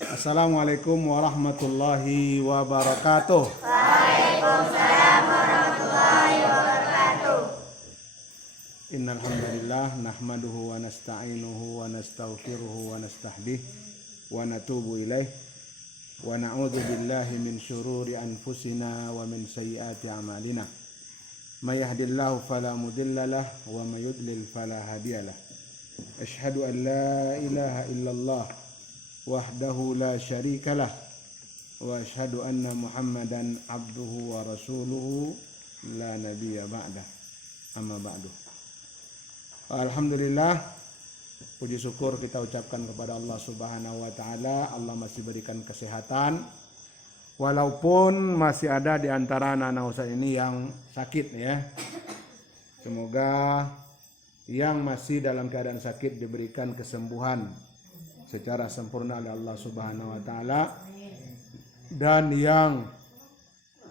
Assalamualaikum warahmatullahi wabarakatuh. Waalaikumsalam warahmatullahi wabarakatuh. Innal hamdalillah nahmaduhu wa nasta'inuhu wa nastaghfiruhu wa nastahdih wa natubu ilaih wa na'udzu billahi min syururi anfusina wa min sayyiati a'malina. May yahdihillahu fala mudilla lahu wa may yudlil fala hadiyalah. Asyhadu an la ilaha illallah wahdahu la syarikalah wa asyhadu anna Muhammadan abduhu wa rasuluhu la nabiyya ba'dah. Amma ba'du. Alhamdulillah, puji syukur kita ucapkan kepada Allah Subhanahu wa taala. Allah masih berikan kesehatan walaupun masih ada di antara anak-anak Ustaz ini yang sakit ya. Semoga yang masih dalam keadaan sakit diberikan kesembuhan secara sempurna oleh Allah Subhanahu wa taala, dan yang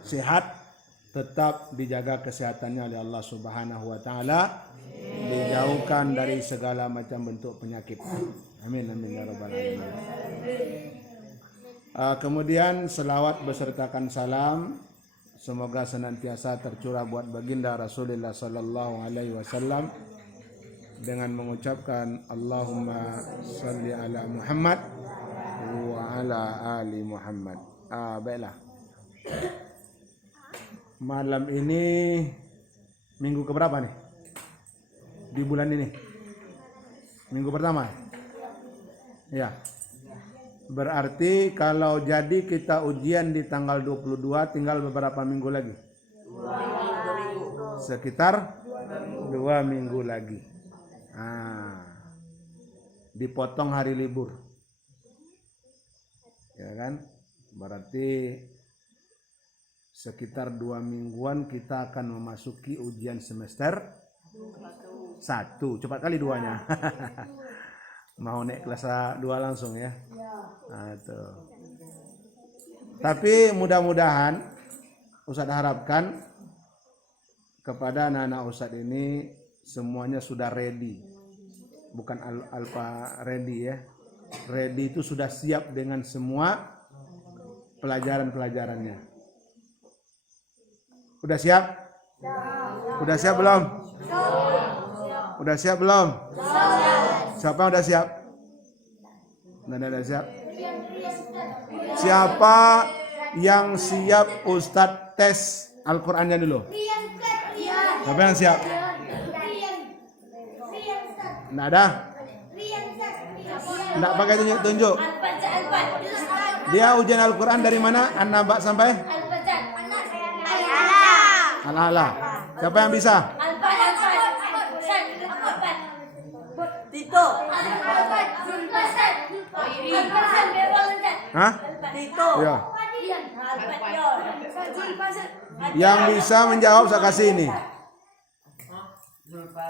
sehat tetap dijaga kesehatannya oleh Allah Subhanahu wa taala, dijauhkan dari segala macam bentuk penyakit. Amin amin ya rabbal alamin. Kemudian selawat besertakan salam semoga senantiasa tercurah buat baginda Rasulullah sallallahu alaihi wasallam dengan mengucapkan Allahumma salli ala Muhammad wa ala ali Muhammad. Baiklah. Malam ini minggu keberapa nih? Di bulan ini? Minggu pertama? Ya. Berarti kalau jadi kita ujian di tanggal 22 tinggal beberapa minggu lagi? 2 minggu. Sekitar 2 minggu lagi. Dipotong hari libur, ya kan? Berarti sekitar 2 mingguan kita akan memasuki ujian semester 1. Cepat kali 2-nya. Mau naik kelas 2 langsung ya. Tuh. Tapi mudah-mudahan Ustadz harapkan kepada anak-anak Ustadz ini semuanya sudah ready. Bukan alfa ready ya. Ready itu sudah siap dengan semua pelajaran-pelajarannya. Udah siap? Udah siap belum? Udah siap belum? Siapa udah siap? Udah siap? Siapa yang siap Ustadz tes Al-Qur'annya dulu? Siapa yang siap? Nggak ada? Nggak pakai tunjuk-tunjuk? Dia ujian Al-Quran dari mana? An-Naba sampai? Al-A'la. Siapa yang bisa? Tito. Hah? Tito. Ya. Yang bisa menjawab saya kasih ini.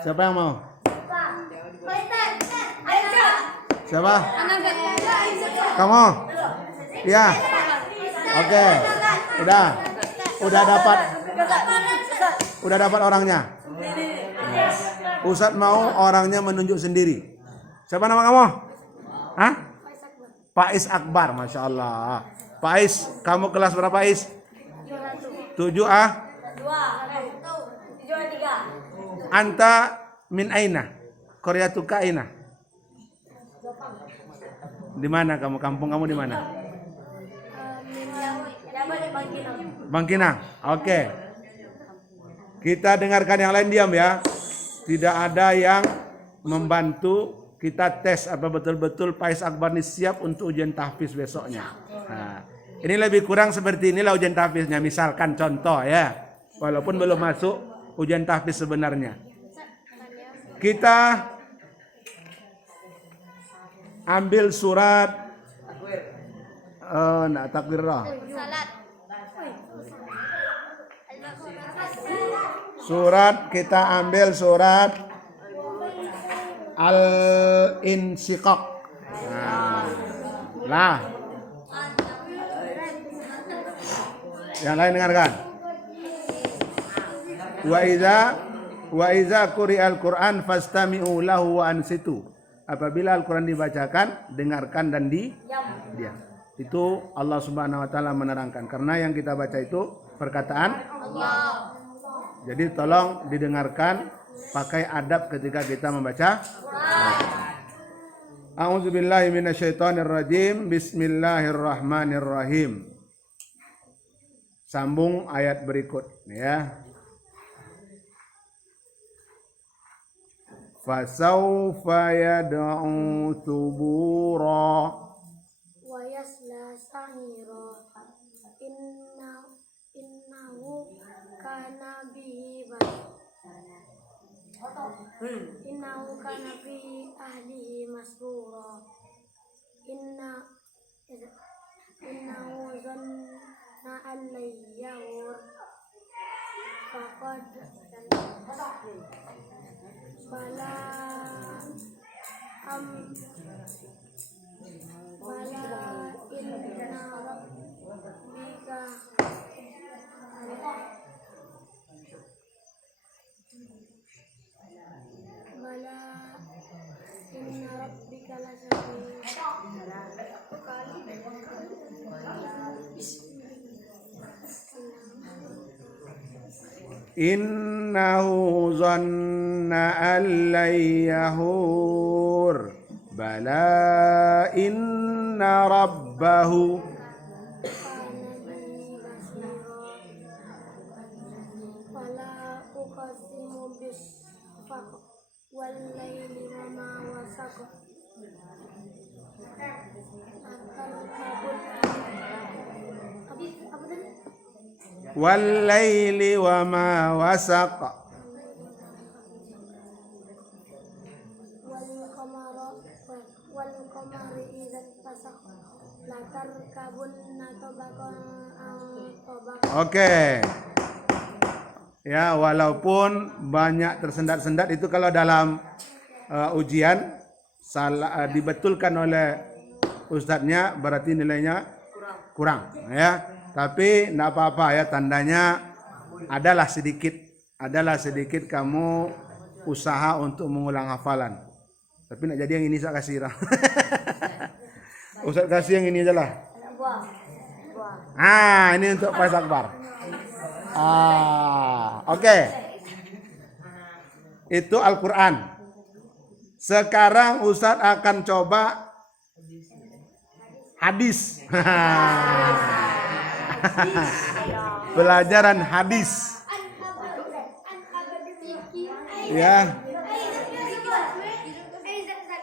Siapa yang mau? Siapa? Kamu? Ya. Oke. Udah dapat orangnya. Ustadz mau orangnya menunjuk sendiri. Siapa nama kamu? Hah? Faiz Akbar, Masya Allah. Faiz, kamu kelas berapa Faiz? 7A? 2. Anta min aina? Koreatuka aina? Di mana kamu? Kampung kamu di mana? Bangkinang. Oke. Kita dengarkan yang lain diam ya. Tidak ada yang membantu kita tes apa betul-betul Faiz Akbar ini siap untuk ujian tahfiz besoknya. Nah, ini lebih kurang seperti inilah ujian tahfiznya. Misalkan contoh ya. Walaupun belum masuk ujian tahfiz sebenarnya. Kita ambil surat takwir lah. Surat kita ambil surat Al-Insyiqaq. Lah. Yang lain dengarkan. Wa iza quri'al Qur'an fastami'u lahu wa ansitu. Apabila Al-Quran dibacakan, dengarkan dan dia. Itu Allah Subhanahu wa taala menerangkan karena yang kita baca itu perkataan Allah. Jadi tolong didengarkan, pakai adab ketika kita membaca. A'udzubillahi minasyaitonirrajim. Bismillahirrahmanirrahim. Sambung ayat berikut ya. Fasawfa yad'u thubura wa yasla sa'ira innahu kana bihi innahu kana fi ahlihi masrura innahu zanna an la yahur faqad bala inna rabbika bala inna rabbika Innahu zanna an lan yahur bala inna rabbahu fala uqsimu bis wal laili wa ma wasaq wal laili wa ma wasaq wal qamari idza tasaq la tarkabunna tabaqan tabaq. Oke. Ya, walaupun banyak tersendat-sendat itu kalau dalam ujian salah dibetulkan oleh ustadznya berarti nilainya kurang ya. Tapi enggak apa-apa ya, tandanya adalah sedikit kamu usaha untuk mengulang hafalan. Tapi nak jadi yang ini saya kasih lah. Ustaz kasih yang ini aja lah. Ini untuk Faiz Akbar. Oke. Itu Al-Quran. Sekarang Ustaz akan coba hadis. Pelajaran hadis. Ya.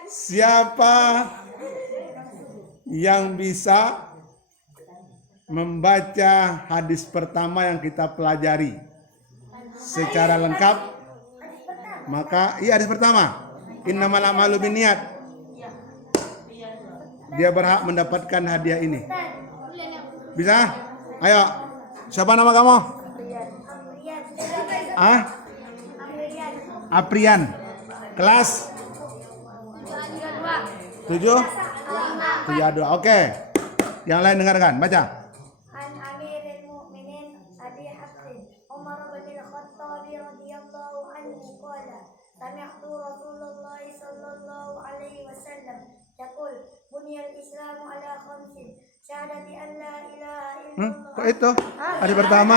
Siapa yang bisa membaca hadis pertama yang kita pelajari secara lengkap? Maka hadis pertama, innamal a'malu binniyat. Dia berhak mendapatkan hadiah ini. Bisa? Ayo. Siapa nama kamu? Aprian. Kelas 7? 7A2. Oke. Yang lain dengarkan, baca. An Amiril Mu'minin Abi Hafsin Umar bin Khattab radhiyallahu anhu qala sami'tu Rasulullah sallallahu alaihi wasallam yaqul buniyal Islamu ala khamsin syahadati an la ilaha illallah. Kok itu? Hari pertama.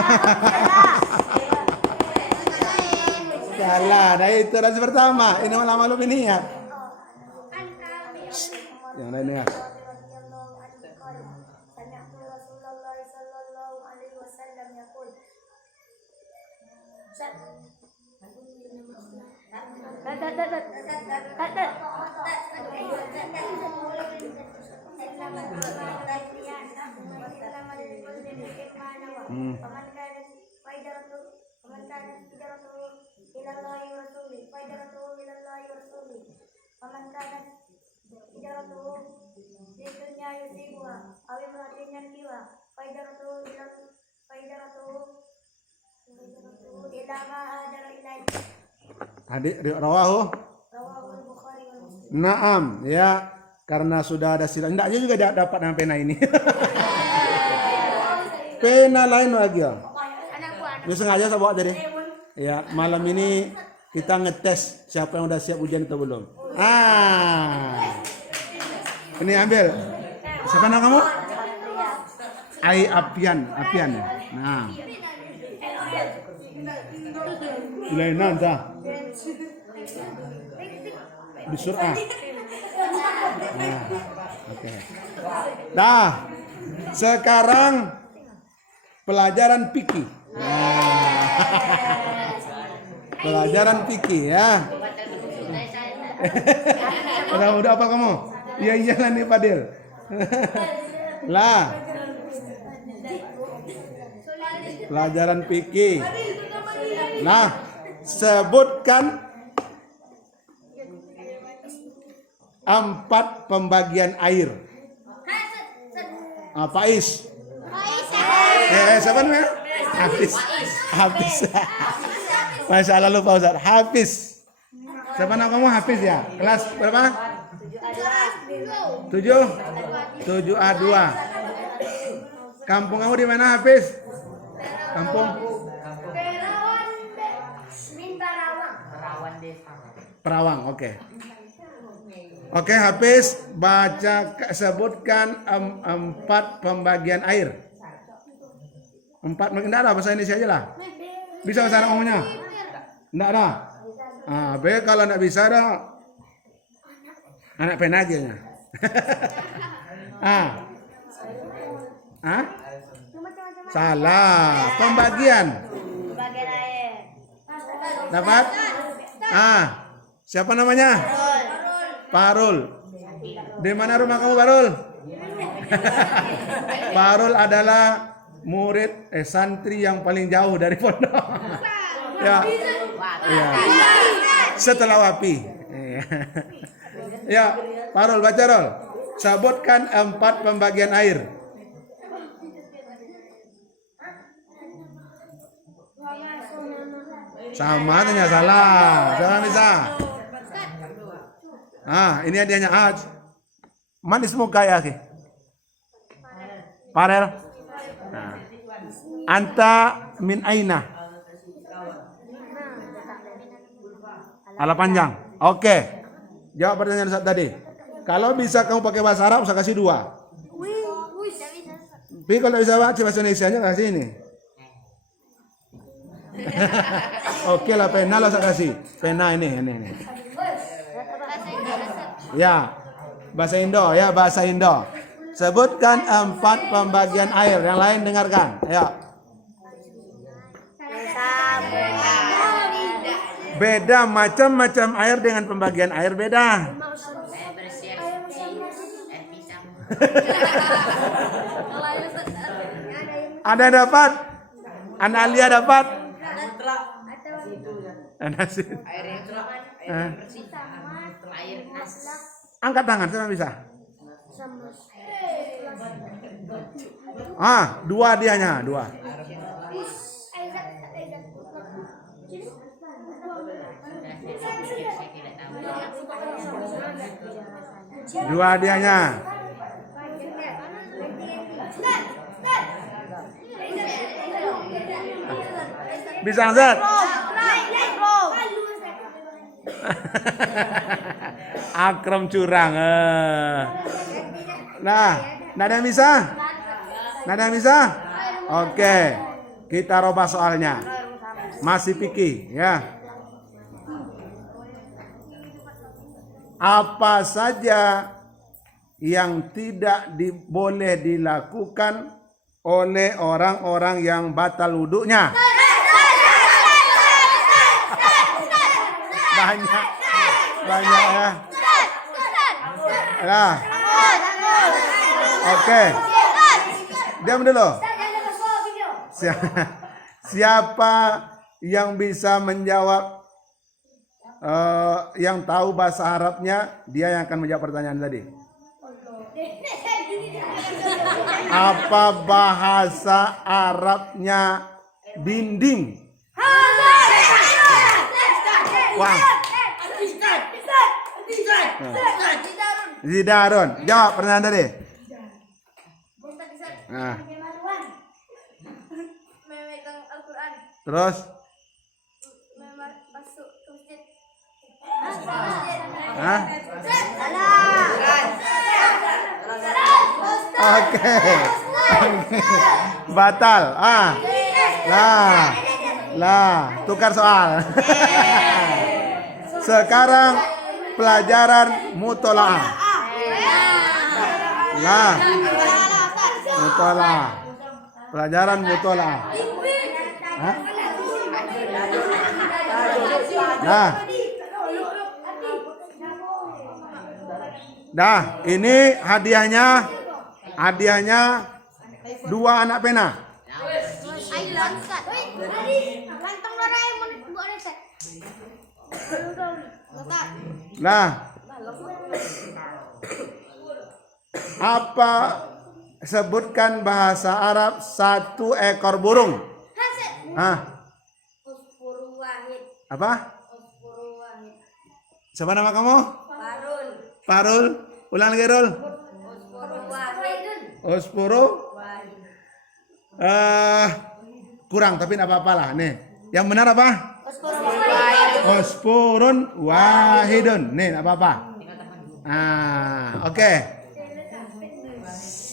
Salah, nah itu hari pertama. Ini malah malu binniyat. Yang lain dengar. Hadis rawahu Naam, ya, karena sudah ada sila. Hendaknya juga dapat dengan pena ini. Pena lain lagi ya. Ini sengaja saya bawa tadi. Ya, malam ini kita ngetes siapa yang udah siap ujian atau belum. Ini ambil. Siapa nama kamu? Ai Apian ya. Nah. Ilainan dah. Bisurah. Nah, oke. Nah, sekarang pelajaran fikih. Pelajaran fikih ya. Udah apa kamu? Iya iyalah nih Fadil. Lah. Pelajaran fikih. Nah, sebutkan 4 pembagian air. Faiz. Siapa namanya? Hafiz. Masya Allah lupa Ustaz. Hafiz. Siapa nama kamu? Hafiz ya? Kelas berapa? 7A2. Kampung kamu di mana Hafiz? Kampung? Perawang, oke. Oke, Hafiz, sebutkan 4 pembagian air. 4, enggak ada bahasa Indonesia aja lah. Bisa bahasa Arab ngomongnya? Enggak ada. Kalau enggak bisa ada anak penagihnya. Salah. Pembagian. Dapat? Siapa namanya? Parul. Di mana rumah kamu, Parul? Parul adalah murid santri yang paling jauh dari pondok. Ya. Setelah Wapi. Ya, Parul baca Rol. Sebutkan 4 pembagian air. Sama tanya salah. Jangan bisa. Ini hadiahnya. Manis muka ya, Ki. Parel. Anta min aina. Ala panjang. Oke. Jawab pertanyaan Ustaz tadi. Kalau bisa kamu pakai bahasa Arab, saya kasih 2. Tapi kalau bisa bahasa Indonesia-nya kasih ini. Oke lah, pena lah saya kasih. Pena ini. Ya. Bahasa Indo ya, bahasa Indo. Sebutkan 4 pembagian air. Yang lain dengarkan. Ayo. Beda macam-macam air dengan pembagian air beda. Ada yang dapat? Analia dapat? Angkat tangan, siapa bisa? 2 dianya, 2. Dua dianya. Bisa Zat? Akram curang. Nah, nada bisa? Nada bisa? Oke. Kita robah soalnya. Masih fikih ya. Apa saja yang tidak boleh dilakukan oleh orang-orang yang batal wudhunya? Banyak ya. Nah. Oke. Diam dulu. Siapa yang bisa menjawab, yang tahu bahasa Arabnya, dia yang akan menjawab pertanyaan tadi. Apa bahasa Arabnya dinding? Wah. Zidarun. Jawab pertanyaan tadi. Nah. Terus? Hah? Oke. Batal. Lah, tukar soal. Sekarang pelajaran mutolaah. Lah. Mutolaah. Pelajaran mutolaah. Hah? Nah. Dah, ini hadiahnya 2 anak pena. Nah, apa sebutkan bahasa Arab 1 ekor burung? Apa? Siapa nama kamu? Farul. Ulang lagi, Rul. Osporo. Kurang tapi enggak apa-apalah. Nih, yang benar apa? Osporun wahidun. Nih, enggak apa-apa. Oke.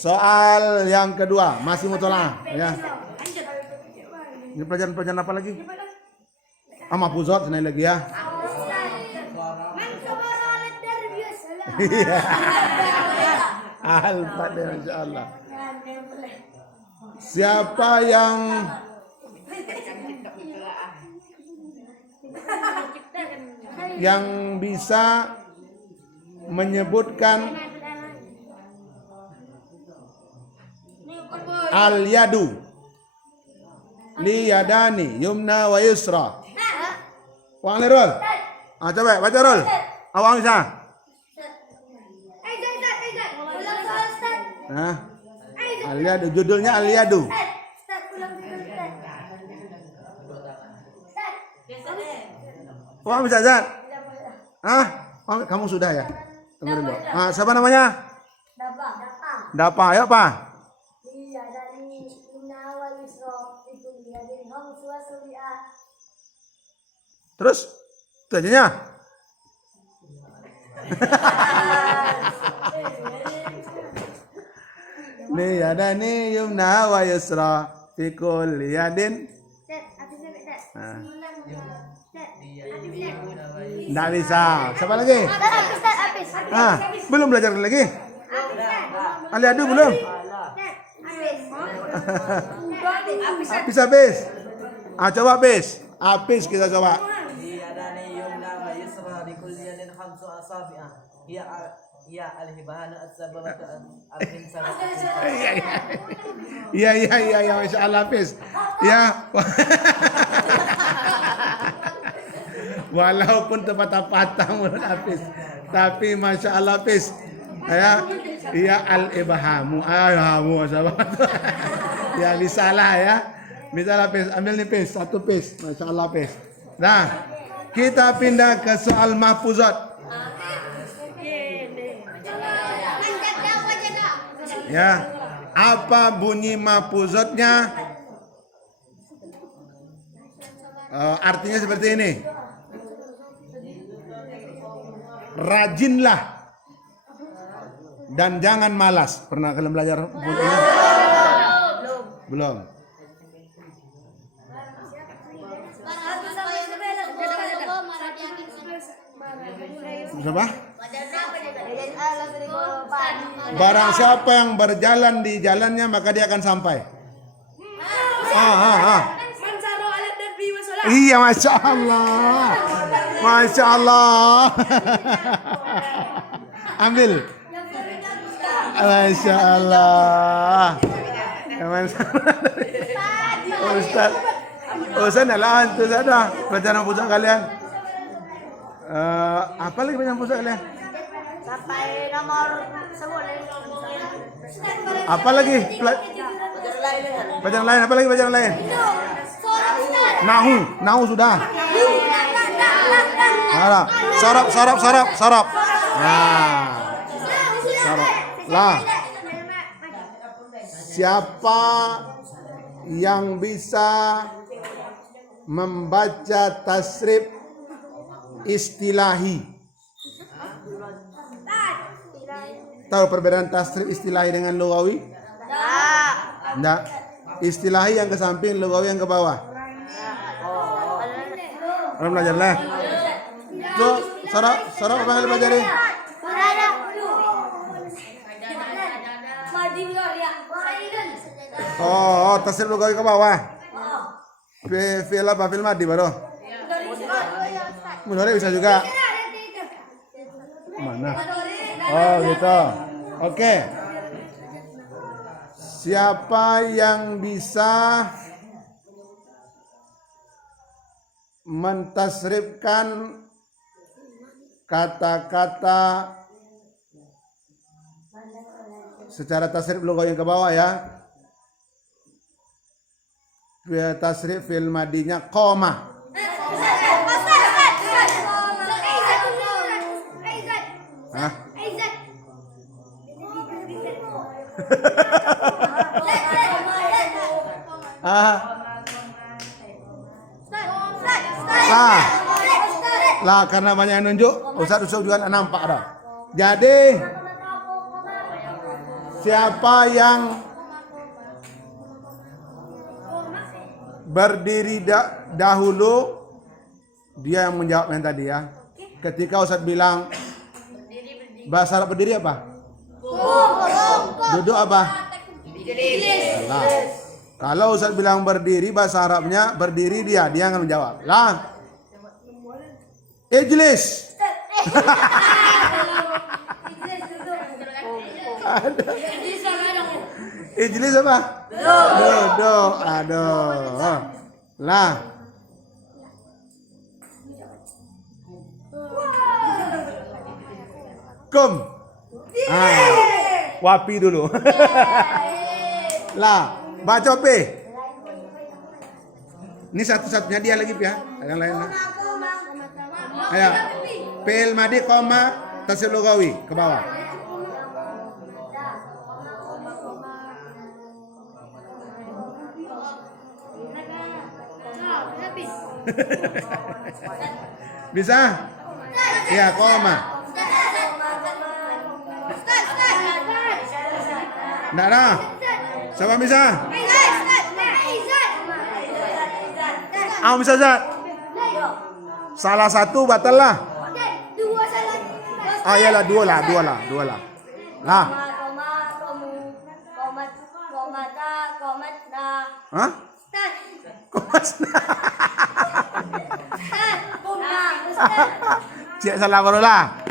Soal yang kedua, masih mutolaah ya. Ini pelajaran apa lagi? Mahfuzat senai lagi ya. Iya. Al-Fatihah insyaallah. Siapa yang bisa menyebutkan al-yadu li yadani yumna wa yusra. Wang Lerul. Coba baca Rul. Awang bisa. Al-yadu, judulnya al-yadu. Wang bisa Zat? Kamu sudah ya? Tunggu dulu. Siapa namanya? Dapa, ayo Pak. Terus tadinya nih ada nih yumna wa yusra fi kulli yadin. Nggak bisa. Siapa lagi? Belum belajar lagi? Aliadu belum? Habis. Coba habis kita coba. Iya Masya Allah Hafiz. Ya. Walaupun patah-patah mulut Hafiz, tapi Masya Allah Hafiz. Ya, iya al-ibhamu. Ya bisalah ya. Bisalah Hafiz. Ambil nih Hafiz, 1 Hafiz. Masya Allah Hafiz. Nah, kita pindah ke soal mahfuzat. Ya, apa bunyi mahfuzatnya? Artinya seperti ini. Rajinlah dan jangan malas. Pernah kalian belajar bunyinya? Belum. Siapa? Barang siapa yang berjalan di jalannya maka dia akan sampai. Iya, Masya Allah. Masya Allah. Ambil. Masya Allah. Ustaz nalaan tu sudah pelajaran pusat kalian. Apa lagi pelajaran pusat kalian? Sampai nomor 10. Apa lagi? Pelajaran lain apa lagi pelajaran lain? Nahu sudah. Sorop. Sorop. Lah. Siapa yang bisa membaca tasrif istilahi? Tahu perbedaan tasrif istilahi dengan lugawi? Enggak. Istilahi yang ke samping, lugawi yang ke bawah. Orang belajar lah. Tuh, sorok apa yang belajar? Oh, tasrif lugawi ke bawah. Fi'il apa? Fi'il madi baru. Mudhari bisa juga. Mana? Oh, gitu. Oke. Siapa yang bisa mentasrifkan kata-kata secara tasrif lugawi yang ke bawah ya? Tasrif fi'il madinya koma. Hah? Lah karena banyak yang nunjuk, Ustaz juga nggak nampak dah. Jadi siapa yang berdiri dahulu, dia yang menjawab yang tadi ya. Ketika Ustaz bilang bahasa Arab berdiri apa? Duduk apa? Nah, kalau Ustaz bilang berdiri, bahasa Arabnya berdiri dia akan menjawab. Lah, ijlis. Ijlis apa? Duduk. Aduh. Lah. Kum. Wapi dulu. Lah, baca P. Ini satu-satunya dia lagi ya. Yang lain lah. Ayo. Fi'il madi koma tasrif lugawi ke bawah. Bisa? Ya, koma. Nggak ada. Siapa bisa? Bisa Zat. Salah satu batal lah. Iyalah dua lah. Lah. Hah? Cik salah baru lah.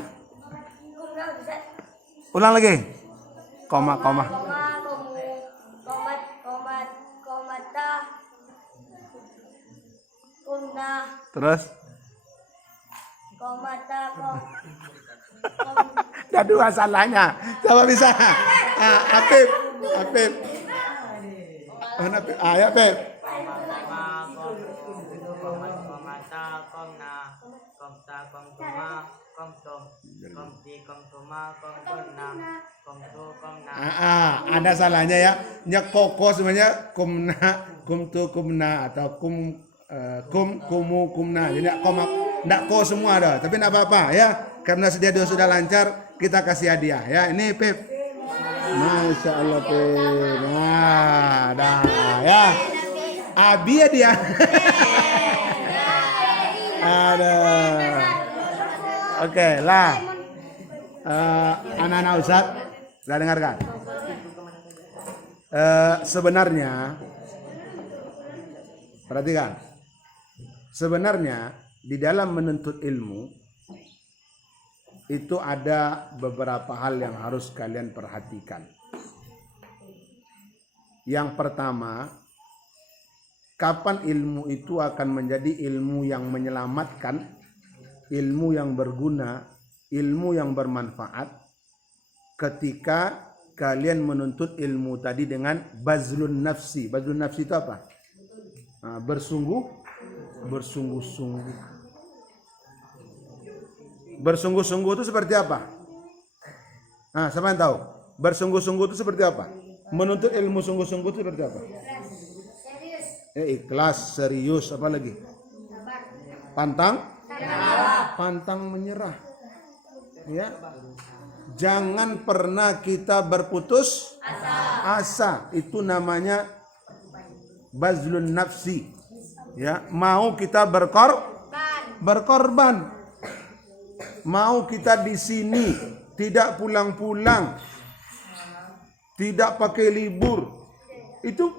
Ulang lagi. Koma. Terus? Dah dua salahnya. Siapa bisa? Apip. Ayo Apip. Ada salahnya ya. Koko sebenarnya kumna atau kumna. Jadi enggak ko semua ada, tapi enggak apa-apa ya. Karena dia sudah lancar, kita kasih hadiah ya. Ini Pip. Masya Allah Pip. Nah, dah ya. Abi ya dia. Ada. Oke lah. Anak-anak Ustaz, sudah dengarkan. Sebenarnya, perhatikan. Sebenarnya di dalam menuntut ilmu itu ada beberapa hal yang harus kalian perhatikan. Yang pertama, kapan ilmu itu akan menjadi ilmu yang menyelamatkan, ilmu yang berguna, ilmu yang bermanfaat ketika kalian menuntut ilmu tadi dengan bazlun nafsi. Bazlun nafsi itu apa? Bersungguh-sungguh. Bersungguh-sungguh itu seperti apa? Siapa yang tahu? Bersungguh-sungguh itu seperti apa? Menuntut ilmu sungguh-sungguh itu seperti apa? Ikhlas, serius, apa lagi? Pantang menyerah. Ya. Jangan pernah kita berputus asa. Itu namanya bazlun nafsi. Ya, mau kita berkorban. Mau kita di sini tidak pulang-pulang, tidak pakai libur. Itu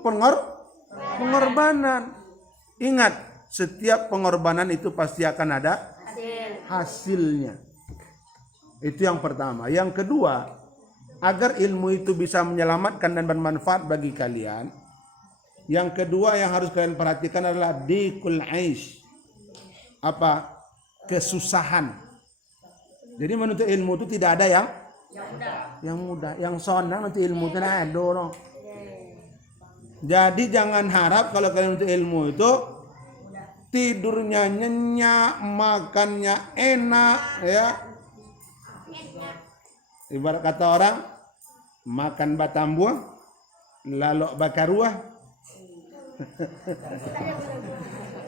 pengorbanan. Ingat, setiap pengorbanan itu pasti akan ada hasilnya. Itu yang pertama. Yang kedua, agar ilmu itu bisa menyelamatkan dan bermanfaat bagi kalian, yang kedua yang harus kalian perhatikan adalah dikul aish. Apa? Kesusahan. Jadi menuntut ilmu itu tidak ada yang mudah. Yang sonang nanti ilmu itu ada no. Jadi jangan harap kalau kalian menuntut ilmu itu tidurnya nyenyak, makannya enak, ya. Ibarat kata orang makan batang buah, lalok bakar ruah.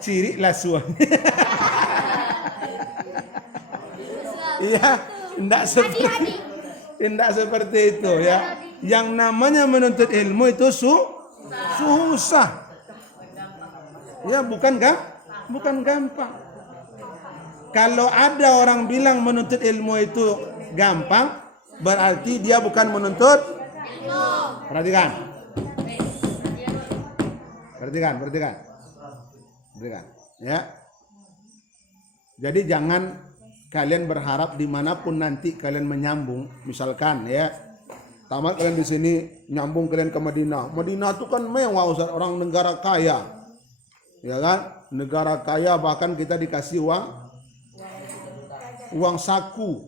Ciri lasuah. Iya, tidak seperti itu ya. Yang namanya menuntut ilmu itu susah. Ya, bukan gampang. Kalau ada orang bilang menuntut ilmu itu gampang, berarti dia bukan menuntut ilmu. Perhatikan. Ya. Jadi jangan kalian berharap dimanapun nanti kalian menyambung, misalkan ya, tamat kalian di sini, nyambung kalian ke Madinah. Madinah itu kan mewah, Ustaz, orang negara kaya, ya kan? Negara kaya, bahkan kita dikasih uang saku,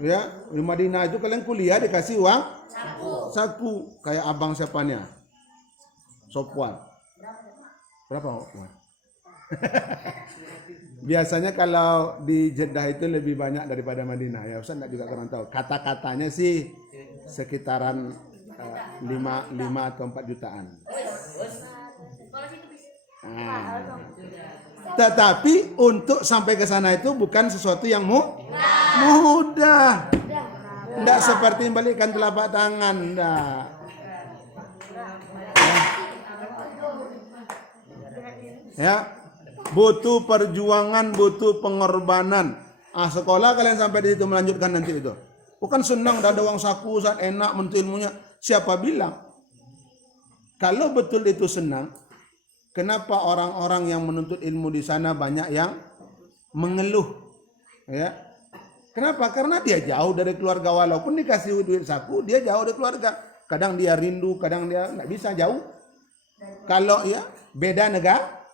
ya. Di Madinah itu kalian kuliah dikasih uang saku, kayak abang siapanya, Sopwan. Berapa? Biasanya kalau di Jeddah itu lebih banyak daripada Madinah. Ya Ustaz juga kurang tahu. Kata-katanya sih sekitaran 5 atau 4 jutaan. Tetapi untuk sampai ke sana itu bukan sesuatu yang mudah. Tidak seperti membalikkan telapak tangan. Enggak. Ya. Butuh perjuangan, butuh pengorbanan. Sekolah kalian sampai di situ melanjutkan nanti itu. Bukan senang dah ada uang saku, Ustaz, enak menuntut ilmunya. Siapa bilang? Kalau betul itu senang, kenapa orang-orang yang menuntut ilmu di sana banyak yang mengeluh? Ya. Kenapa? Karena dia jauh dari keluarga, walaupun dikasih duit saku, dia jauh dari keluarga. Kadang dia rindu, kadang dia nggak bisa jauh. Kalau ya beda negara,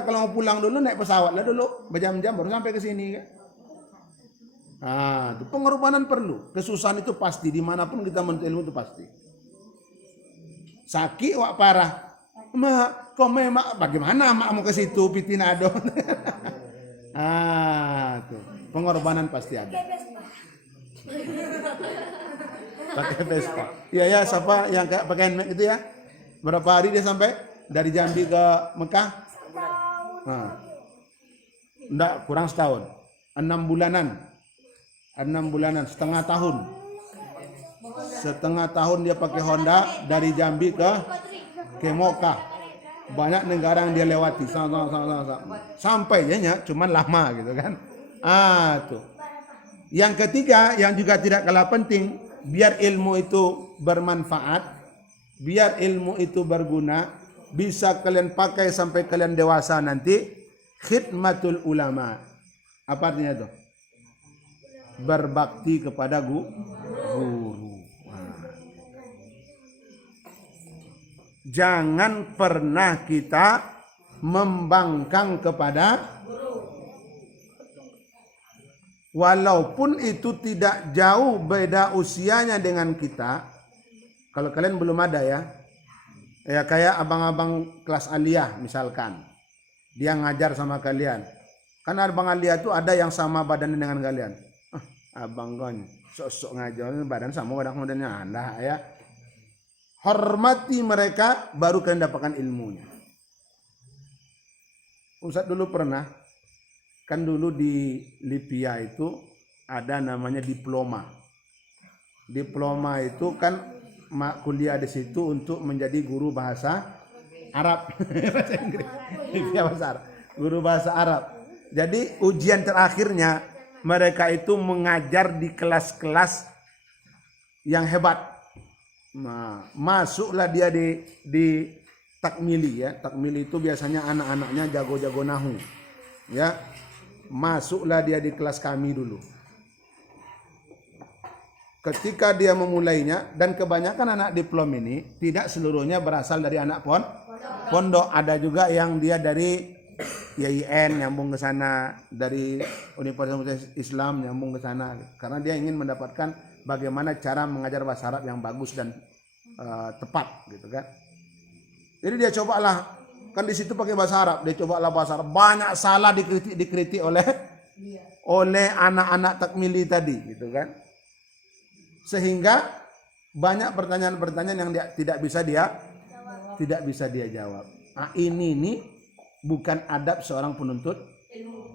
kalau mau pulang dulu naik pesawat lah dulu, berjam-jam baru sampai ke sini kan. Itu pengorbanan perlu. Kesusahan itu pasti, dimanapun kita menuntut ilmu itu pasti. Sakit wak parah. Mak, bagaimana mak mau ke situ pitinado? Tuh. Pengorbanan pasti ada. Pakai Vespa. Iya, siapa yang kayak pakai handbag itu ya? Berapa hari dia sampai? Dari Jambi ke Mekah? Enggak, kurang setahun. 6 bulanan, setengah tahun. Setengah tahun dia pakai Honda dari Jambi ke Mekah. Banyak negara yang dia lewati. Sampai ya, cuman lama gitu kan. Tuh. Yang ketiga yang juga tidak kalah penting, biar ilmu itu bermanfaat, biar ilmu itu berguna, bisa kalian pakai sampai kalian dewasa nanti, khidmatul ulama. Apa artinya itu? Berbakti kepada guru. Jangan pernah kita membangkang kepada guru. Walaupun itu tidak jauh beda usianya dengan kita. Kalau kalian belum ada ya kayak abang-abang kelas aliyah misalkan, dia ngajar sama kalian. Kan abang aliyah itu ada yang sama badannya dengan kalian. Abang kan sok-sok ngajar badan sama kadang badannya Anda ya. Hormati mereka baru kalian dapatkan ilmunya. Ustaz dulu pernah, kan dulu di Libya itu ada namanya diploma. Diploma itu kan kuliah di situ untuk menjadi guru bahasa Arab. Bahasa Inggris. Iya, bahasa Arab. Guru bahasa Arab. Jadi ujian terakhirnya mereka itu mengajar di kelas-kelas yang hebat. Nah, masuklah dia di takmili ya. Takmili itu biasanya anak-anaknya jago-jago nahu. Ya. Masuklah dia di kelas kami dulu. Ketika dia memulainya, dan kebanyakan anak diplom ini tidak seluruhnya berasal dari anak pondok. Ada juga yang dia dari YIN nyambung ke sana, dari Universitas Islam nyambung ke sana, karena dia ingin mendapatkan bagaimana cara mengajar bahasa Arab yang bagus dan tepat, gitu kan. Jadi dia cobalah, kan di situ pakai bahasa Arab, dia cobalah bahasa Arab, banyak salah dikritik oleh anak-anak takmili tadi, gitu kan. Sehingga banyak pertanyaan-pertanyaan yang tidak bisa dia jawab. Nah, ini nih bukan adab seorang penuntut ilmu.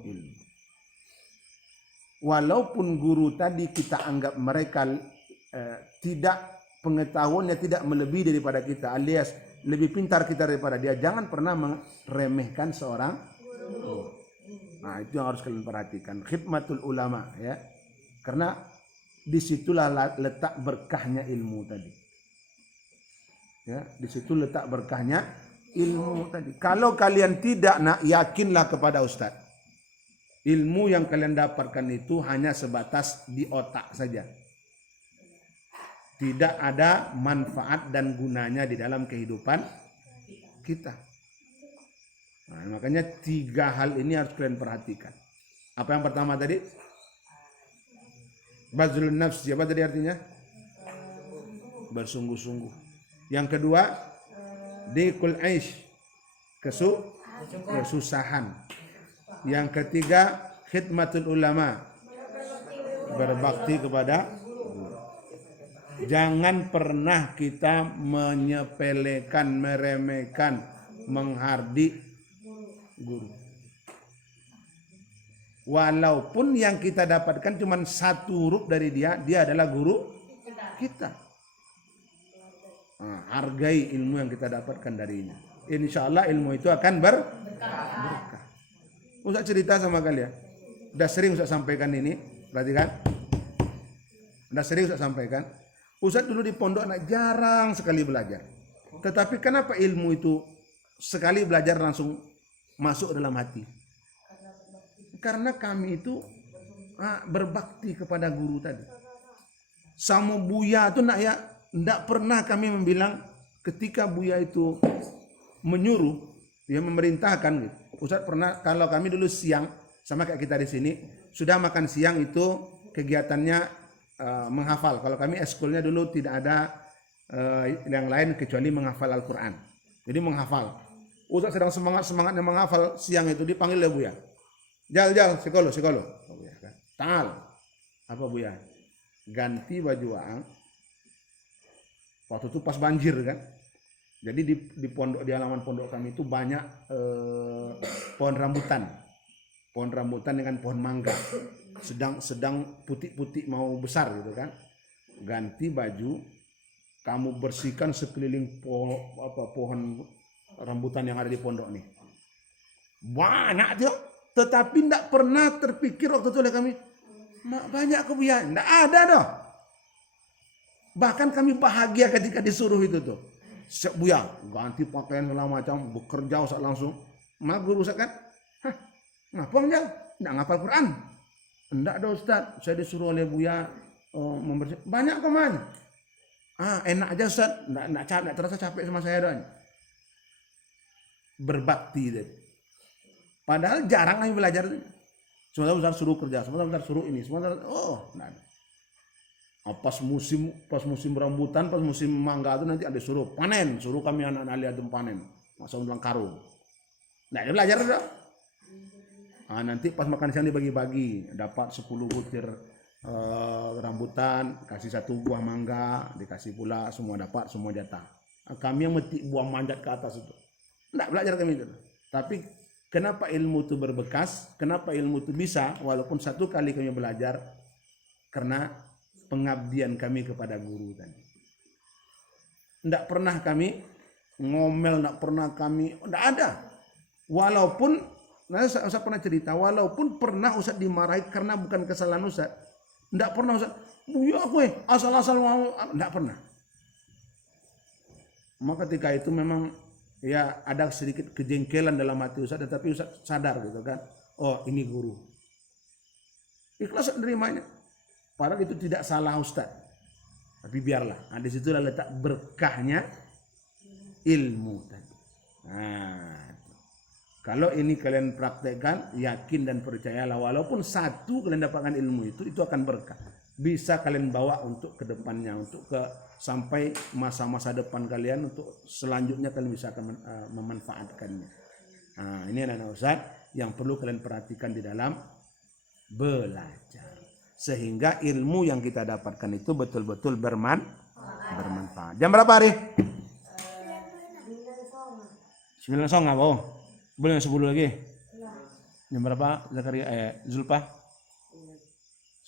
Walaupun guru tadi kita anggap mereka tidak pengetahuannya tidak melebihi daripada kita, alias lebih pintar kita daripada dia, jangan pernah meremehkan seorang guru. Nah, itu yang harus kalian perhatikan, khidmatul ulama ya. Karena disitulah letak berkahnya ilmu tadi. Ya, disitu letak berkahnya ilmu tadi. Kalau kalian tidak yakinlah kepada ustaz. Ilmu yang kalian dapatkan itu hanya sebatas di otak saja. Tidak ada manfaat dan gunanya di dalam kehidupan kita. Nah, makanya 3 hal ini harus kalian perhatikan. Apa yang pertama tadi? Bazlun nafs, apa tadi artinya? Bersungguh-sungguh. Yang kedua, diqul aish, kesusahan. Yang ketiga, khidmatul ulama, berbakti kepada guru. Jangan pernah kita menyepelekan, meremehkan, menghardik guru. Walaupun yang kita dapatkan cuma 1 huruf dari dia adalah guru kita. Nah, hargai ilmu yang kita dapatkan darinya. Insya Allah ilmu itu akan berkah. Ustaz cerita sama kalian. Udah sering Ustaz sampaikan ini, perhatikan. Udah sering Ustaz sampaikan. Ustaz dulu di pondok jarang sekali belajar. Tetapi kenapa ilmu itu sekali belajar langsung masuk dalam hati? Karena kami itu berbakti kepada guru tadi. Sama Buya itu tidak pernah kami membilang ketika Buya itu menyuruh, dia memerintahkan gitu. Ustaz pernah, kalau kami dulu siang sama kayak kita di sini, sudah makan siang itu kegiatannya menghafal. Kalau kami eskulnya dulu tidak ada yang lain kecuali menghafal Al-Quran. Jadi menghafal. Ustaz sedang semangatnya menghafal, siang itu dipanggil oleh Buya. Jal, psikolog. Oh, Buya, kan? Ta'al. Apa Buya? Ganti baju Aang. Waktu itu pas banjir kan. Jadi di pondok, di halaman pondok kami itu banyak pohon rambutan. Pohon rambutan dengan pohon mangga. Sedang putih-putih mau besar gitu kan. Ganti baju, kamu bersihkan sekeliling pohon rambutan yang ada di pondok nih. Banyak tuh. Tetapi tidak pernah terpikir waktu itu oleh kami, banyak kebuyan, tidak ada doh. Bahkan kami bahagia ketika disuruh itu tuh. Siap Buya, ganti pakaian segala macam, bekerja Ustaz langsung. Mak guru Ustaz kan, ngapa enggak? Tidak ngapal Quran. Tidak ada Ustaz, saya disuruh oleh Buya membersihkan. Banyak kemana? Enak aja Ustaz, tidak terasa capek sama saya doang. Berbakti deh. Padahal jarang kami belajar. Sementara Ustaz suruh kerja, sementara Ustaz suruh ini, sementara pas musim rambutan, pas musim mangga itu nanti ada suruh panen, suruh kami anak-anak lihat panen, masuk dalam karung. Nah, dia belajar dah. Nanti pas makan siang dibagi-bagi, dapat 10 butir rambutan, kasih 1 buah mangga, dikasih pula semua dapat, semua jatah. Kami yang metik buah manjat ke atas itu. Enggak belajar kami itu. Tapi kenapa ilmu itu berbekas? Kenapa ilmu itu bisa? Walaupun 1 kali kami belajar, karena pengabdian kami kepada guru tadi. Tidak pernah kami ngomel, tidak pernah kami, tidak ada. Walaupun, saya pernah cerita, walaupun pernah Ustaz dimarahi karena bukan kesalahan Ustaz. Tidak pernah Ustaz, ya gue asal-asal mau, tidak pernah. Maka ketika itu memang ya ada sedikit kejengkelan dalam hati Ustaz, tetapi Ustaz sadar gitu kan, oh ini guru. Ikhlas menerimanya. Padahal itu tidak salah Ustaz. Tapi biarlah, di situlah letak berkahnya ilmu tadi. Nah, kalau ini kalian praktekkan, yakin dan percayalah, walaupun satu kalian dapatkan ilmu itu akan berkah. Bisa kalian bawa untuk ke depannya, untuk ke sampai masa-masa depan kalian, untuk selanjutnya kalian bisa akan memanfaatkannya. Nah, ini anak-anak Ustaz yang perlu kalian perhatikan di dalam belajar. Sehingga ilmu yang kita dapatkan itu betul-betul bermanfaat. Jam berapa hari? 9 nggak bohong. Boleh 10 lagi. Jam berapa Zakaria Zulpa?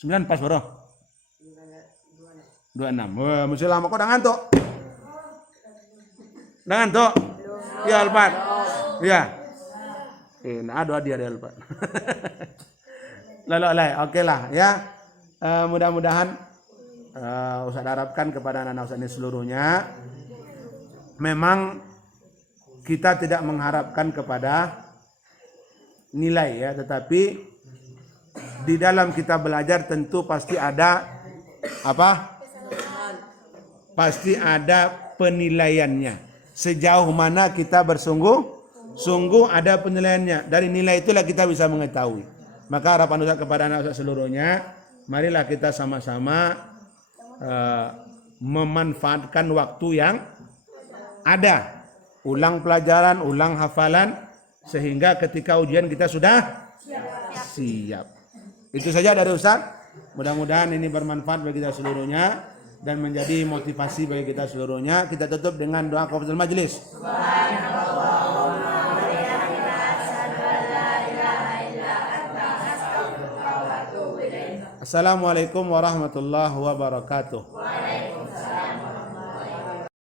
9 pas bro. 26. Wah, masih lama kok udah ngantuk. Udah ngantuk? Ya Alpat. Iya. Nah, dia Alpat. Lalu, oke lah ya. Mudah-mudahan Ustaz harapkan kepada anak-anak Ustaz ini seluruhnya, memang kita tidak mengharapkan kepada nilai ya, tetapi di dalam kita belajar tentu pasti ada apa? Pasti ada penilaiannya. Sejauh mana kita bersungguh-sungguh ada penilaiannya. Dari nilai itulah kita bisa mengetahui. Maka harapan Ustaz kepada anak Ustaz seluruhnya, marilah kita sama-sama memanfaatkan waktu yang ada. Ulang pelajaran, ulang hafalan, sehingga ketika ujian kita sudah siap. Itu saja dari Ustaz. Mudah-mudahan ini bermanfaat bagi kita seluruhnya dan menjadi motivasi bagi kita seluruhnya. Kita tutup dengan doa kafatul majelis. Assalamualaikum warahmatullahi wabarakatuh.